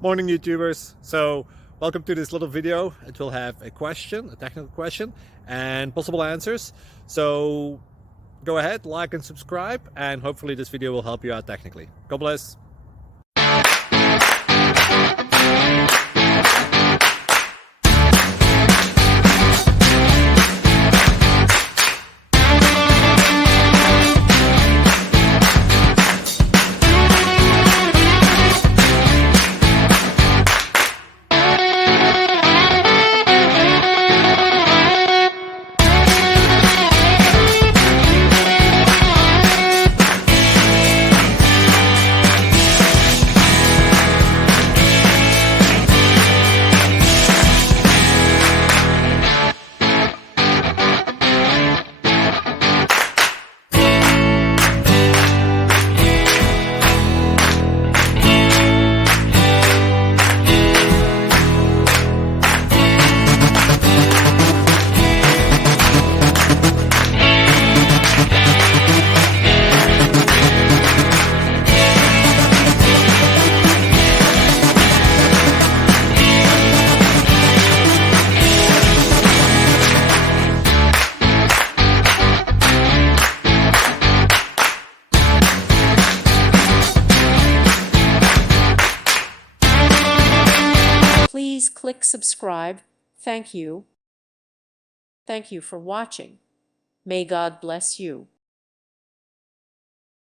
Morning YouTubers. So welcome to this little video. It will have a question, a technical question, and possible answers. So go ahead, like and subscribe, and hopefully this video will help you out technically. God bless. Please click subscribe. Thank you. Thank you for watching. May God bless you.